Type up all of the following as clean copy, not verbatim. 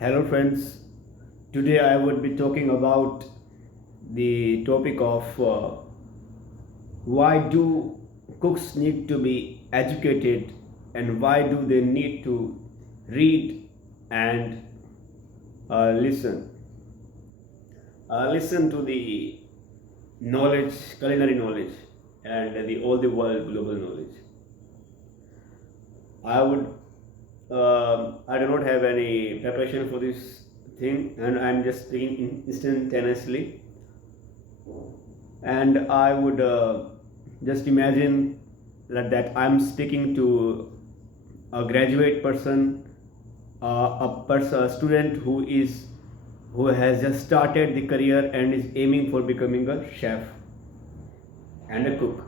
Hello, friends. Today I would be talking about the topic of why do cooks need to be educated and why do they need to read and listen. Listen to the knowledge, culinary knowledge, and the all the world global knowledge. I would I do not have any preparation for this thing, and I'm just speaking instantaneously. And I would just imagine that I'm speaking to a graduate person, a student who has just started the career and is aiming for becoming a chef and a cook.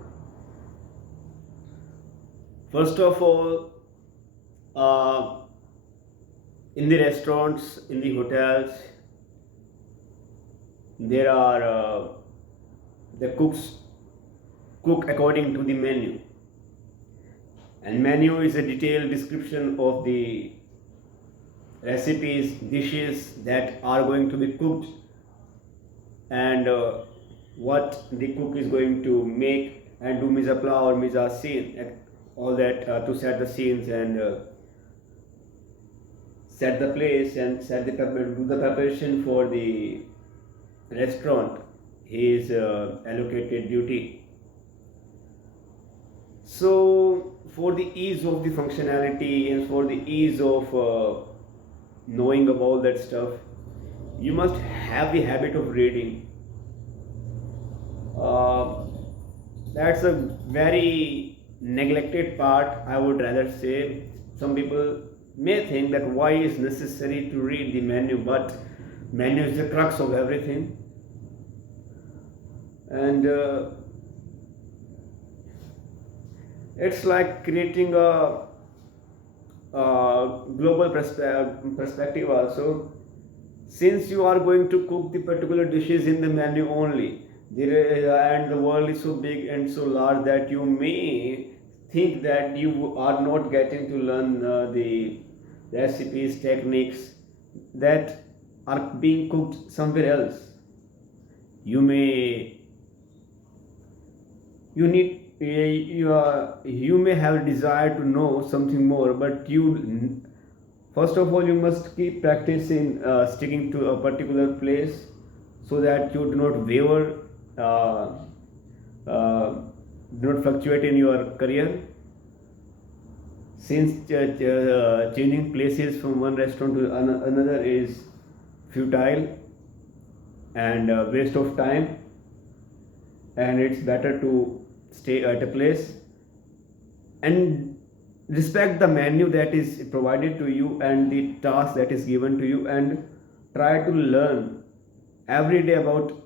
First of all, uh, in the restaurants, in the hotels, there are the cooks cook according to the menu, and menu is a detailed description of the recipes, dishes that are going to be cooked, and what the cook is going to make and do mise en place or mise en scene, all that to set the scenes and set the place and do the preparation for the restaurant, his allocated duty. So, for the ease of the functionality and for the ease of knowing about that stuff, you must have the habit of reading. Uh, that's a very neglected part, I would rather say. Some people may think that why is necessary to read the menu, but menu is the crux of everything. And it's like creating a global perspective also. Since you are going to cook the particular dishes in the menu only, and the world is so big and so large that you may think that you are not getting to learn the recipes, techniques that are being cooked somewhere else. You may you need you may have a desire to know something more, but you first of all you must keep practicing sticking to a particular place so that you do not waver, do not fluctuate in your career. Since changing places from one restaurant to another is futile and waste of time, and it's better to stay at a place and respect the menu that is provided to you and the task that is given to you, and try to learn every day about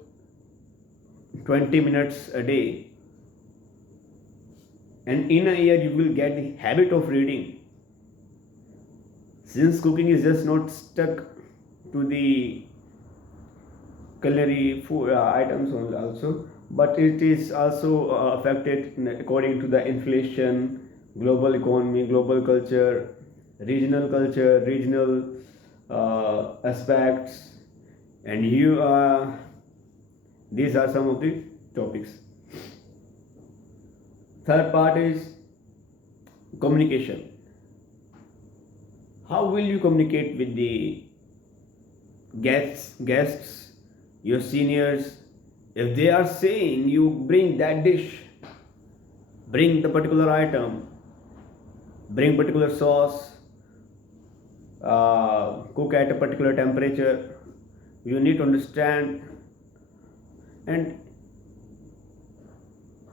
20 minutes a day, and in a year you will get the habit of reading. Since cooking is just not stuck to the culinary food items only also, but it is also affected according to the inflation, global economy, global culture, regional aspects, and these are some of the topics. Third part is communication. How will you communicate with the guests, your seniors? If they are saying you bring that dish, bring the particular item, bring particular sauce, cook at a particular temperature, you need to understand. And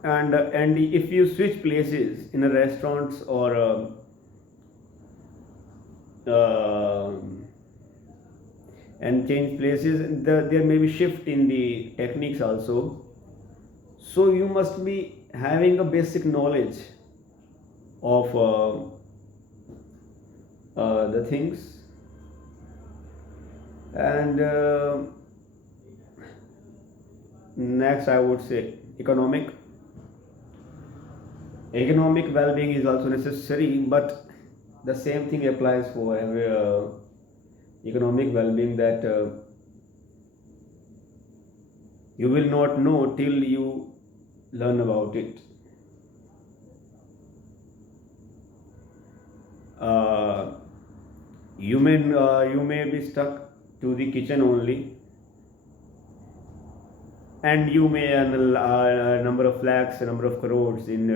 if you switch places in a restaurants or uh, and change places, there may be shift in the techniques also. So you must be having a basic knowledge of the things. And next I would say economic well-being is also necessary, but the same thing applies for every economic well-being that you will not know till you learn about it. Uh, you may be stuck to the kitchen only, and you may earn a number of lakhs, a number of crores in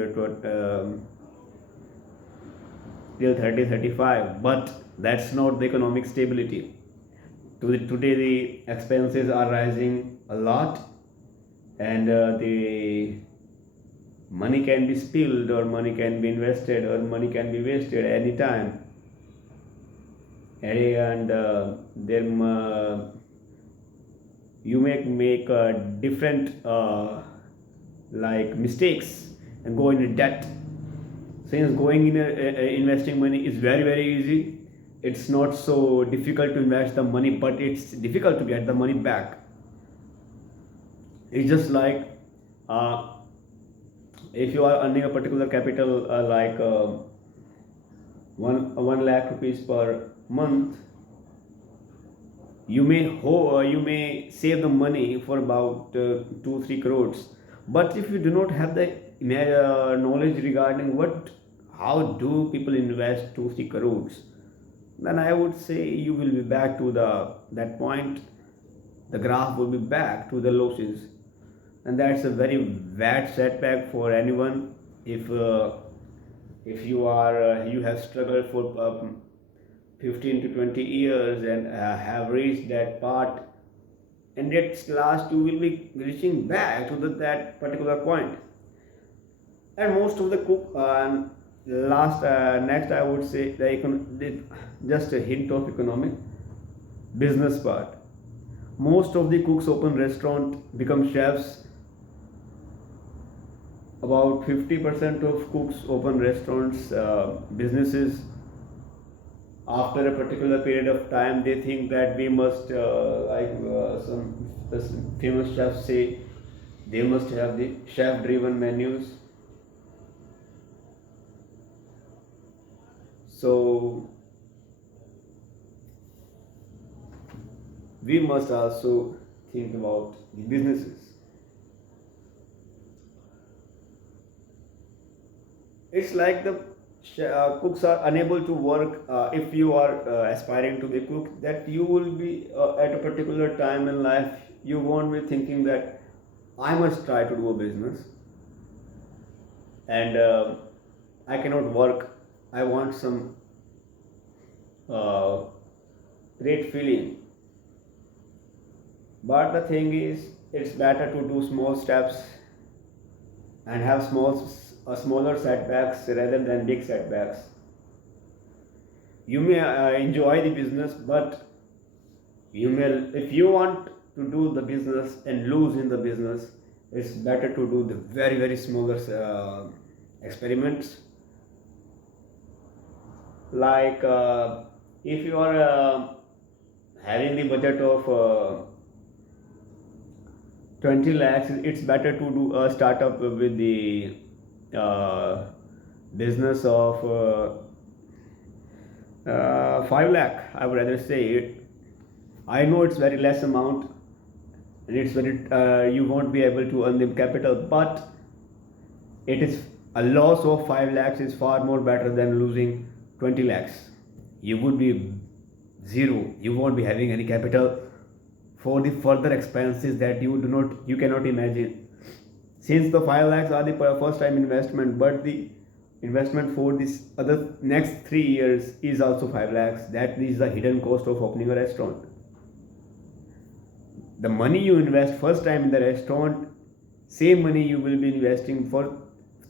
till 30 35, but that's not the economic stability. Today the expenses are rising a lot, and the money can be spilled, or money can be invested, or money can be wasted anytime. And then you make different like mistakes and go into debt. Since going in investing money is very very easy, it's not so difficult to invest the money, but it's difficult to get the money back. It's just like uh, if you are earning a particular capital like 1 lakh rupees per month, you may save the money for about 2 3 crores. But if you do not have the knowledge regarding what how do people invest 2 3 crores, then I would say you will be back to that point. The graph will be back to the losses, and that's a very bad setback for anyone. If you have struggled for 15 to 20 years and have reached that part, and at last you will be reaching back to that particular point. And most of the cook last next I would say just a hint of economic business part. Most of the cooks open restaurant, become chefs. About 50% of cooks open restaurants, businesses. After a particular period of time, they think that we must, like some famous chefs say, they must have the chef driven menus. So we must also think about the businesses. It's like the cooks are unable to work. If you are aspiring to be a cook, that you will be at a particular time in life, you won't be thinking that I must try to do a business, and I cannot work. I want some uh, great feeling. But the thing is, it's better to do small steps and have smaller setbacks rather than big setbacks. You may enjoy the business, but you may, if you want to do the business and lose in the business, it's better to do the very very smaller experiments. Like if you are having the budget of 20 lakhs, it's better to do a startup with the uh, business of 5 lakh. I would rather say it. I know it's very less amount, and it's very you won't be able to earn the capital, but it is a loss of 5 lakhs is far more better than losing 20 lakhs. You would be zero. You won't be having any capital for the further expenses that you cannot imagine. Since the 5 lakhs are the first time investment, but the investment for this other next 3 years is also 5 lakhs. That is the hidden cost of opening a restaurant. The money you invest first time in the restaurant, same money you will be investing for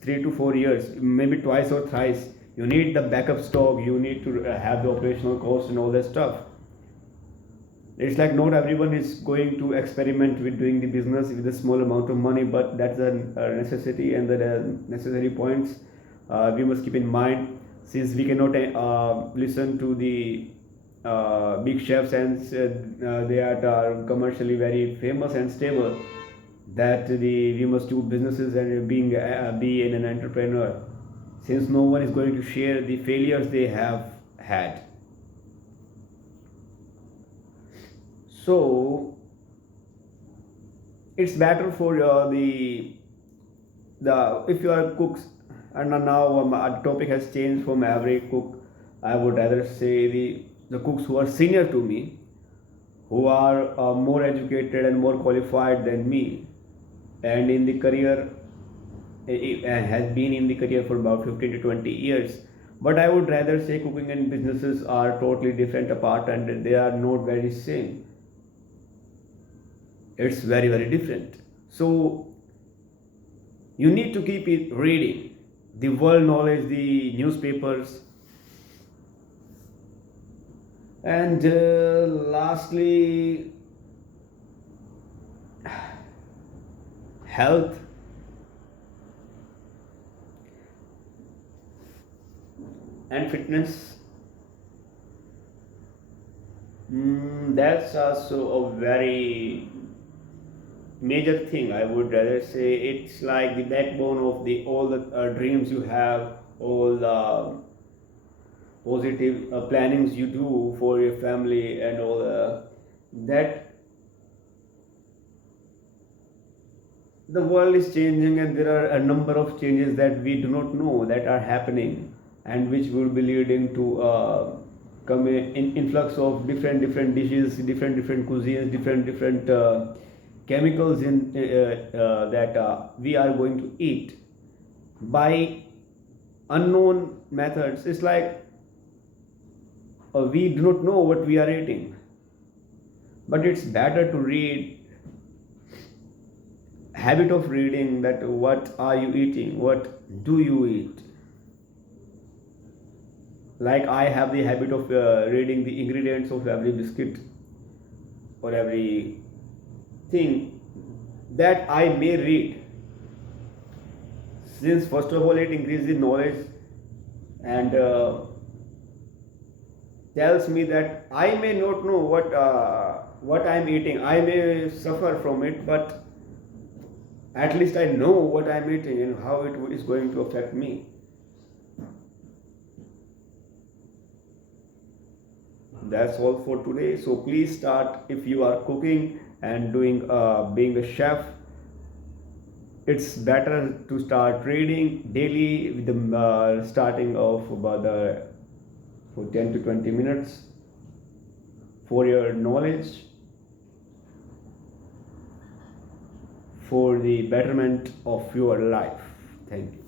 3 to 4 years, maybe twice or thrice. You need the backup stock, you need to have the operational costs and all that stuff. It's like not everyone is going to experiment with doing the business with a small amount of money, but that's a necessity, and the necessary points we must keep in mind. Since we cannot listen to the big chefs, and they are commercially very famous and stable, that we must do businesses and be an entrepreneur, since no one is going to share the failures they have had. So it's better for the if you are cooks, and now our topic has changed from every cook. I would rather say the cooks who are senior to me, who are more educated and more qualified than me, and in the career has been in the career for about 15 to 20 years. But I would rather say cooking and businesses are totally different apart, and they are not very same. It's very very different. So you need to keep it reading the world knowledge, the newspapers, and lastly, health and fitness. That's also a very major thing. I would rather say it's like the backbone of the all the dreams you have, all the positive plannings you do for your family, and all that. The world is changing, and there are a number of changes that we do not know that are happening, and which will be leading to influx of different dishes, different cuisines, different chemicals in that we are going to eat by unknown methods. It's like we do not know what we are eating, but it's better to read, habit of reading, that what are you eating, what do you eat. Like I have the habit of reading the ingredients of every biscuit or every thing that I may read, since first of all it increases the knowledge, and tells me that I may not know what I'm eating, I may suffer from it, but at least I know what I'm eating and how it is going to affect me. That's all for today. So please start, if you are cooking and doing being a chef, it's better to start reading daily with the starting of about for 10 to 20 minutes for your knowledge, for the betterment of your life. Thank you.